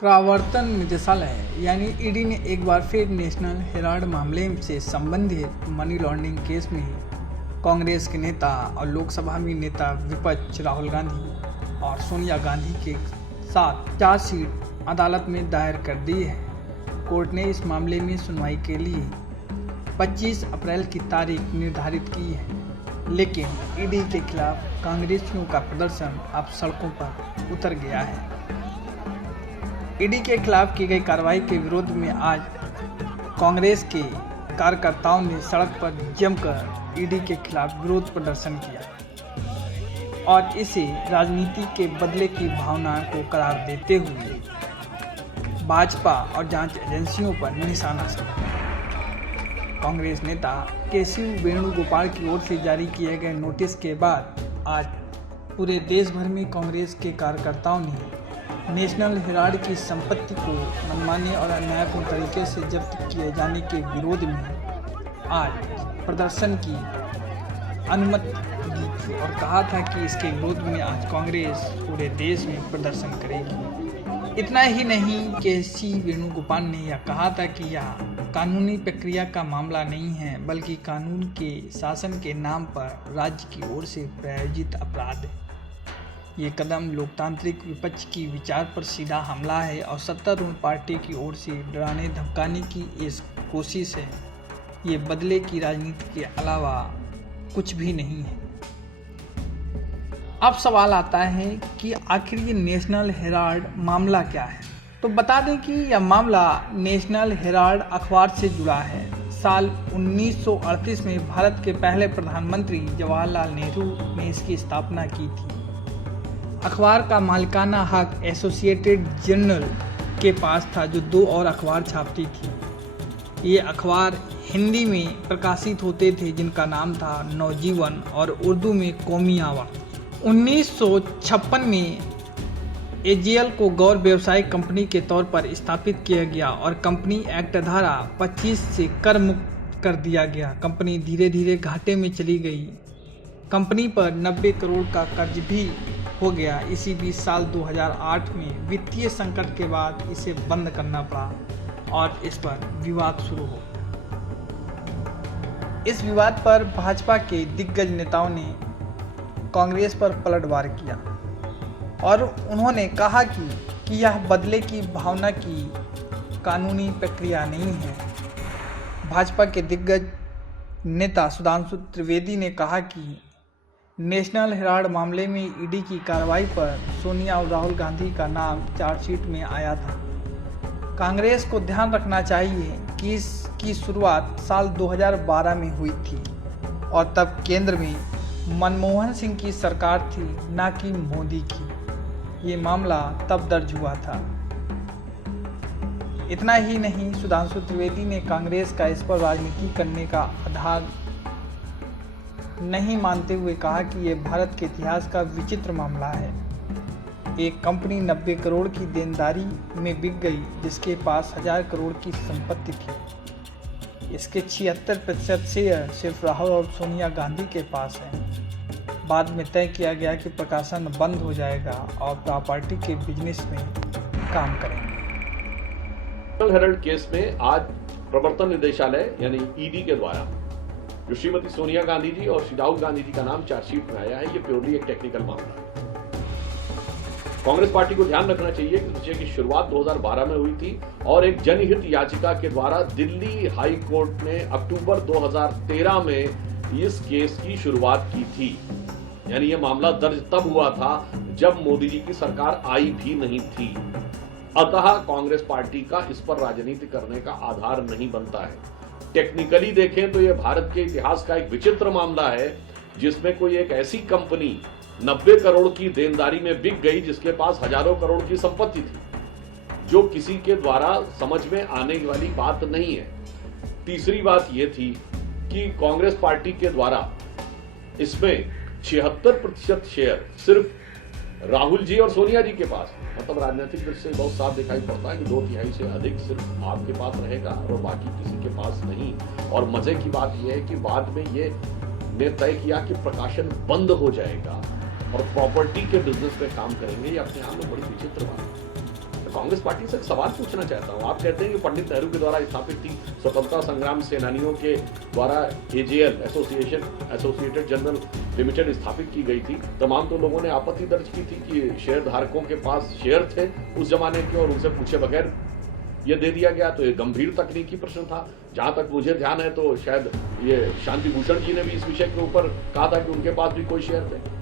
प्रवर्तन निदेशालय यानी ईडी ने एक बार फिर नेशनल हेराल्ड मामले से संबंधित मनी लॉन्ड्रिंग केस में कांग्रेस के नेता और लोकसभा में नेता विपक्ष राहुल गांधी और सोनिया गांधी के साथ चार्जशीट अदालत में दायर कर दी है। कोर्ट ने इस मामले में सुनवाई के लिए 25 अप्रैल की तारीख निर्धारित की है, लेकिन ईडी के खिलाफ कांग्रेसियों का प्रदर्शन अब सड़कों पर उतर गया है। ईडी के खिलाफ की गई कार्रवाई के विरोध में आज कांग्रेस के कार्यकर्ताओं ने सड़क पर जमकर ईडी के खिलाफ विरोध प्रदर्शन किया और इसे राजनीति के बदले की भावना को करार देते हुए भाजपा और जांच एजेंसियों पर निशाना साधा। कांग्रेस नेता केशव वेणुगोपाल की ओर से जारी किए गए नोटिस के बाद आज पूरे देश भर में कांग्रेस के कार्यकर्ताओं ने नेशनल हेराल्ड की संपत्ति को मनमाने और अन्यायपूर्ण तरीके से जब्त किए जाने के विरोध में आज प्रदर्शन की अनुमति दी थी और कहा था कि इसके विरोध में आज कांग्रेस पूरे देश में प्रदर्शन करेगी। इतना ही नहीं, केशव वेणुगोपाल ने यह कहा था कि यह कानूनी प्रक्रिया का मामला नहीं है, बल्कि कानून के शासन के नाम पर राज्य की ओर से प्रायोजित अपराध है। ये कदम लोकतांत्रिक विपक्ष की विचार पर सीधा हमला है और सत्तारूढ़ पार्टी की ओर से डराने धमकाने की इस कोशिश है। ये बदले की राजनीति के अलावा कुछ भी नहीं है। अब सवाल आता है कि आखिर ये नेशनल हेराल्ड मामला क्या है। तो बता दें कि यह मामला नेशनल हेराल्ड अखबार से जुड़ा है। साल 1938 में भारत के पहले प्रधानमंत्री जवाहरलाल नेहरू ने इसकी स्थापना की थी। अखबार का मालिकाना हक एसोसिएटेड जर्नल के पास था, जो 2 और अखबार छापती थी। ये अखबार हिंदी में प्रकाशित होते थे, जिनका नाम था नवजीवन, और उर्दू में कौमी आवाज़। 1956 में एजीएल को गैर व्यावसायिक कंपनी के तौर पर स्थापित किया गया और कंपनी एक्ट धारा 25 से कर मुक्त कर दिया गया। कंपनी धीरे धीरे घाटे में चली गई। कंपनी पर 90 करोड़ का कर्ज भी हो गया। इसी बीच साल 2008 में वित्तीय संकट के बाद इसे बंद करना पड़ा और इस पर विवाद शुरू हो गया। इस विवाद पर भाजपा के दिग्गज नेताओं ने कांग्रेस पर पलटवार किया और उन्होंने कहा कि यह बदले की भावना की कानूनी प्रक्रिया नहीं है। भाजपा के दिग्गज नेता सुधांशु त्रिवेदी ने कहा कि नेशनल हेराल्ड मामले में ईडी की कार्रवाई पर सोनिया और राहुल गांधी का नाम चार्जशीट में आया था। कांग्रेस को ध्यान रखना चाहिए कि इसकी शुरुआत साल 2012 में हुई थी और तब केंद्र में मनमोहन सिंह की सरकार थी, न कि मोदी की। ये मामला तब दर्ज हुआ था। इतना ही नहीं, सुधांशु त्रिवेदी ने कांग्रेस का इस पर राजनीति करने का आधार नहीं मानते हुए कहा कि यह भारत के इतिहास का विचित्र मामला है। एक कंपनी 90 करोड़ की देनदारी में बिक गई, जिसके पास 1000 करोड़ की संपत्ति थी। इसके 76% शेयर सिर्फ राहुल और सोनिया गांधी के पास हैं। बाद में तय किया गया कि प्रकाशन बंद हो जाएगा और प्रॉपर्टी के बिजनेस में काम करेंगे। नेशनल हेराल्ड केस में आज प्रवर्तन निदेशालय यानी ईडी के द्वारा जो श्रीमती सोनिया गांधी जी और श्री राहुल गांधी जी का नाम चार्जशीट में आया है, ये प्योरली एक टेक्निकल मामला है। कांग्रेस पार्टी को ध्यान रखना चाहिए कि विषय की शुरुआत 2012 में हुई थी और एक जनहित याचिका के द्वारा दिल्ली हाई कोर्ट ने अक्टूबर 2013 में इस केस की शुरुआत की थी। यानी ये मामला दर्ज तब हुआ था जब मोदी जी की सरकार आई भी नहीं थी। अतः कांग्रेस पार्टी का इस पर राजनीति करने का आधार नहीं बनता है। टेक्निकली देखें तो यह भारत के इतिहास का एक विचित्र मामला है, जिसमें कोई एक ऐसी कंपनी 90 करोड़ की देनदारी में बिक गई, जिसके पास हजारों करोड़ की संपत्ति थी, जो किसी के द्वारा समझ में आने वाली बात नहीं है। तीसरी बात यह थी कि कांग्रेस पार्टी के द्वारा इसमें 76% शेयर सिर्फ राहुल जी और सोनिया जी के पास, मतलब राजनीतिक दृष्टि से बहुत साफ दिखाई पड़ता है कि 2/3 से अधिक सिर्फ आपके पास रहेगा और बाकी किसी के पास नहीं। और मजे की बात यह है कि बाद में ये ने तय किया कि प्रकाशन बंद हो जाएगा और प्रॉपर्टी के बिजनेस पे काम करेंगे। ये अपने आप में बड़ी विचित्र बात है। तो कांग्रेस पार्टी से एक सवाल पूछना चाहता हूँ। आप कहते हैं कि पंडित नेहरू के द्वारा स्थापित थी, स्वतंत्रता संग्राम सेनानियों के द्वारा एजेएल एसोसिएटेड जनरल लिमिटेड स्थापित की गई थी। तमाम तो लोगों ने आपत्ति दर्ज की थी कि शेयर धारकों के पास शेयर थे उस जमाने के और उनसे पूछे बगैर ये दे दिया गया, तो ये गंभीर तकनीकी प्रश्न था। जहां तक मुझे ध्यान है तो शायद ये शांति भूषण जी ने भी इस विषय के ऊपर कहा था कि उनके पास भी कोई शेयर थे।